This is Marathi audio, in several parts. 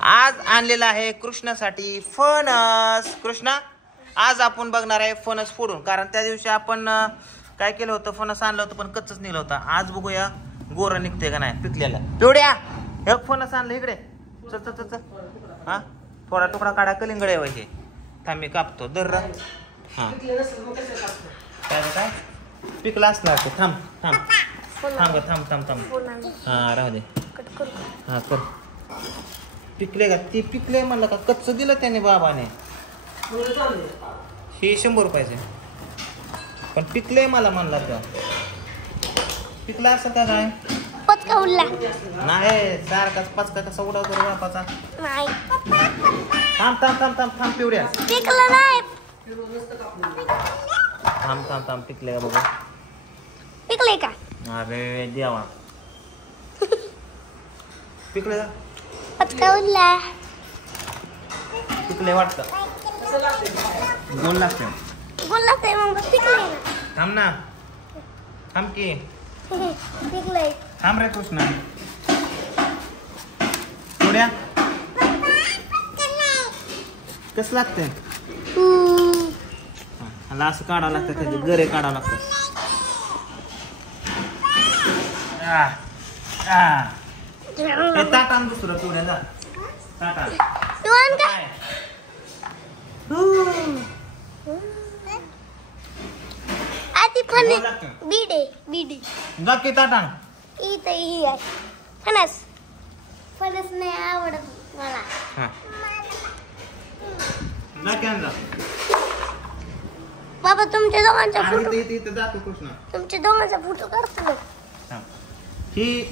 आज आणलेला आहे कृष्णासाठी फणस. कृष्णा आज आपण बघणार आहे फणस फोडून, कारण त्या दिवशी आपण काय केलं होतं, फणस आणलं होतं पण कच्चच निघलं होतं. आज बघूया गोरं निघते का नाही पिकलेला. पिवड्या हे फणस आणलं इकडे, चल चल चल चल. हा थोडा तुकडा काढा, कलिंगड आहे हे. थांब मी कापतो दर. हा काय पिकला असणार ते. थांब थांब थांब थांब थांब थांब. हा राहू दे. हा कर. पिकले का ते? पिकले म्हणलं का कच्च दिलं त्याने बाबाने. हे 100 रुपयाचे पण पिकले मला म्हणला तर. पिकला असं का काय? पचका उडला नाही, सारखाच पचका कसा उडवतो रे बापाचा. नाही. थांब थांब थांब थांब थांब पिवड्या. पिकला नाही. थांब थांब थांब. पिकले का बघा. पिकले का? अरे देवा. पिकले का? पचका उडला. पिकले वाटतं. गोल लागते. गोल लागते मग पिकले ना. थांब ना. थांब की. पिकले. थांब रे कृष्णा. पिवड्या कसं लागतंय? ह्याला असं काढावं लागतं, त्याचे गरे काढावं लागतं. हे ताट आण दुसरं पिवड्या जा. ताट आण. तू आण का? आधी फणस गोल लागतं. बीडे बीडे जा की ताट आण. इथं ही आहे फणस. फणस नाही आवडत मला. हा जा की आण जा. बाबा तुमच्या दोघांचा आणि फोटो, इथं जातो कृष्णा. तुमच्या दोघांचा फोटो काढतो ना. थांब. ही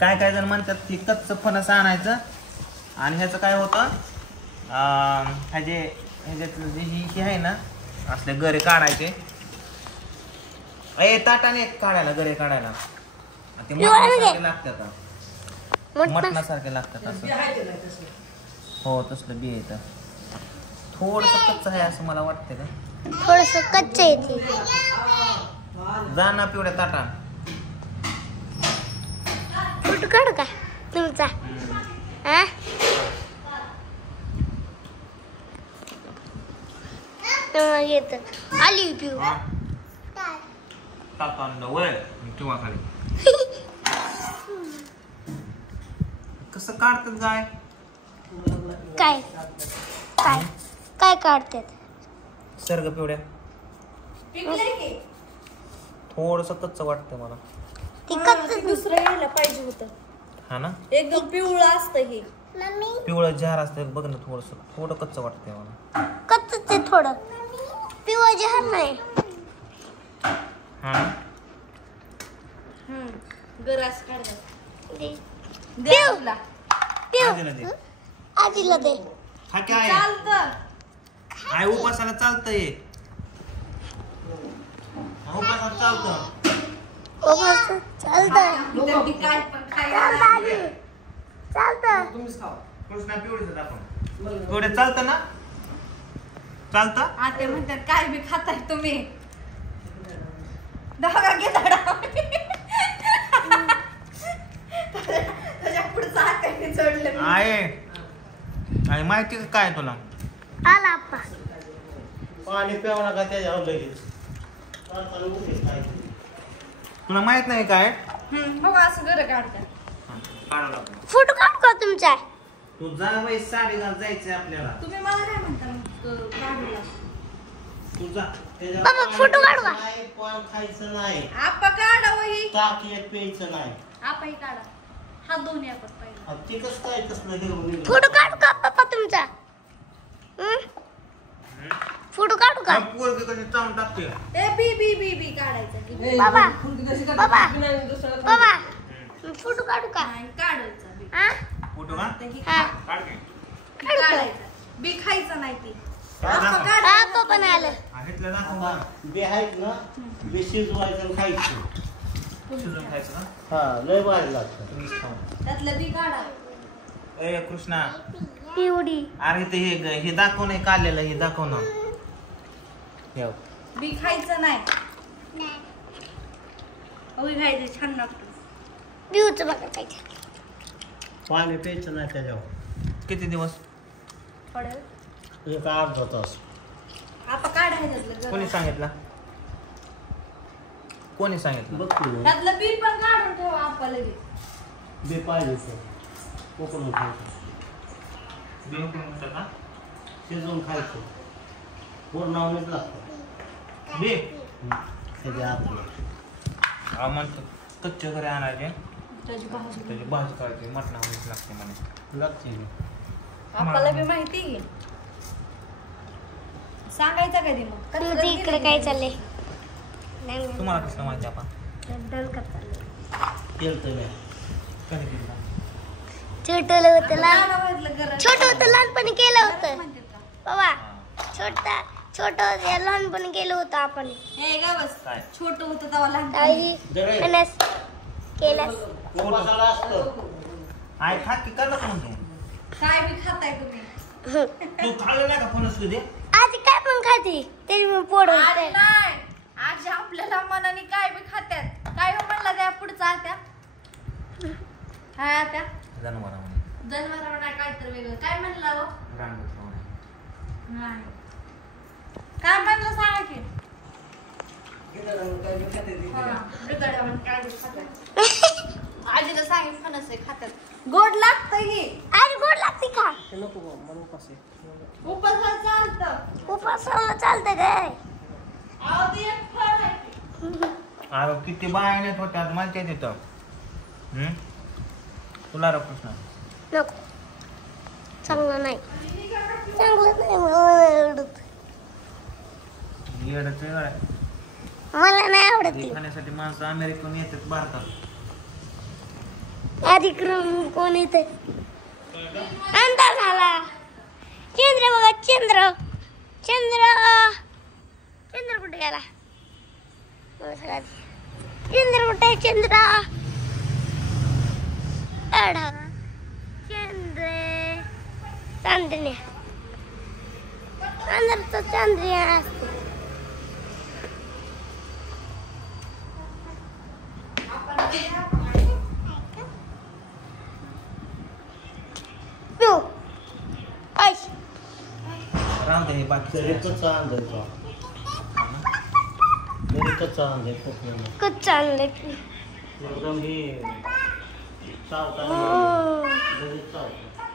काय काय जण म्हणतात की कच्चं फणस आणायचं आणि ह्याचं काय होतं, ह्याच्यातलं जे ही आहे ना असले गरे काढायचे. ताटाने काढायला गरे काढायला ते मटणासारखे लागतात. मटणासारखे लागतात असं. हो तसलं बी येतं. थोडस कच्च आहे असं मला वाटतं का. थोडस कच्च येते. जा ना पिवड्या ताटा. फोटो काढू का तुमचा? हा येत आली पिऊ. किंवा खाली कसं काढतात गाय? काय काय काय काढतात? सर्ग पिवड्या थोडस कच्च वाटतं मला. ती कच्च दुसरं यायला पाहिजे होतं. हा ना एकदम पिवळं असतं हे. पिवळं झार असतं बघ ना. थोडं कच्च वाटतंय मला. कच्चच आहे थोडं. पिवळं जहर नाही. हा ना गरास काढतात. पिऊ पिऊ आजीला दे. आजीला दे. हा काय चालतं. आय उपासाला चालतंय. उपासाला चालतं. त्यांनी काय पण खायला चालतं. कृष्णा पिवळीच आपण पिवड्या चालतं ना. चालतं. आता म्हणतात काय बी खाताय तुम्ही. धागा घे धडा. त्याच्या पुढचं हाताने चढलं. आहे माहिती का काय तुला? आला आप्पा. पाणी प्यावं नका त्याच्यावर लगेच. तुला माहित नाही काय? हो असं घर काढतात. काढावं लागतं. फोटो काढू का तुमचा? तू जा बाई, साडी घाल जायचंय आपल्याला. तुम्ही मला काय म्हणता मग काढूला? तू जा. बाबा फोटो काढू का? पान खायचं नाही. आपा काढा वही. ताक एक प्यायचं नाही. आपाही काढा. हात धुवून या पण पहिला. ते कसं काय तसलं हिरवं फोटो काढू का पप्पा तुमचा? फोटो काढू का? पोरगी कशी चावून टाकते. ए बी बी बी बी काढायचं. बाबा बाबा बाबा फोटो काढू का? नाही काढायचा बी. हा फोटो का? हा काढ की. काढायचा. बी खायचं नाही ती. दाखव. आपा काढ. हा तो पण आलं. घेतलं दाखव ना. बे आहेत ना, बे शिजवायचं आणि खायचं. शिजून खायचं ना. हा लय भारी लागतं. तुम्हीच खाऊ. त्यातलं बी काढा. ए कृष्णा पिवडी. अरे ते हे दाखव नाही काढलेलं. हे दाखव ना. ठेव. बी खायचं नाही. खायचं छान लागतं. पिऊचं बघा काय. पाणी प्यायचं नाही त्याच्यावर. किती दिवस? थोडं एक अर्धा तास. आता काढायचं कोणी सांगितलं? कोणी सांगितलं? बघ की त्यातलं बी पण काढून ठेवा आपा लगेच. बे पाहिजे तर उकळून खायचं. शिजवून खायचं. पूर्णावणीच लागतं. बे त्याच्या आतलं. म्हणतो कच्चे घरी आणायचे, त्याची भाजी त्याची भाजी करायची, मटणावरच लागते म्हणे. लागते की. आपल्याला बी माहिती आहे. सांगायचं कधी मग तुझं इकडे काय चाललंय? तुम्हाला कसं माहिती आपण? डलकत चाललंय. केलं नाही. कधी केलं? छोटं होतं लहान, छोट छोटं होतं लहानपणी केलं होतं म्हणतात का? बाबा. छोटं होतं लहानपणी केलं होतं आपण. हे काय बस काय? छोट होतं तेव्हा लहान ताई फणस केलंस. उपवासाला असतं. आय खा की करत म्हणतो. काय बी खाताय तुम्ही तू खाल्लं नाही का फणस कधी? आज काय पण खाते तरी मी पोट आज भरतंय. नाही आज आपल्याला मनाने काय बी खात्यात. काय हो म्हणला त्या पुढचा आत्या? हा त्या जनावरा म्हणे. जन्माला नाही काय तर वेगळं काय म्हणला हो? रानडुकरं म्हणे. नाही काय म्हणलं सांगा की बिघड्या म्हणून काय बी खात्यात. आजीला सांगितलं फणस आहे खात्यात गोड लागतं ही आज गोड लागते का? उपासाला चालतं. उपासाला चालतं काय? अहो ते एक फळ आहे. अरे किती बायनेत होत्यात माहिती आहे तिथं. तुला रे कृष्ण नको, चांगलं नाही, चांगलं नाही मला आवडत. येडच वेगळं आहे. मला नाही आवडत ते ते. खाण्यासाठी माणसं अमेरिकन येतात भारतात. आधी कोण येते? अंधार झाला. चंद्र बघा, चंद्र चंद्र चंद्र कुठे गेला? चंद्र कुठे? चंद्र अढा चंद्र चांदण्या अंधार तर चांदण्या असते. पिऊ ऐश राहू दे हे बाकी तरी कच्चा अंदाज. तरी कच्चा अंदाज कोकणाला. कच्चं आणलंय पिऊ. एकदम हे चावता हो. लगेच चावतं.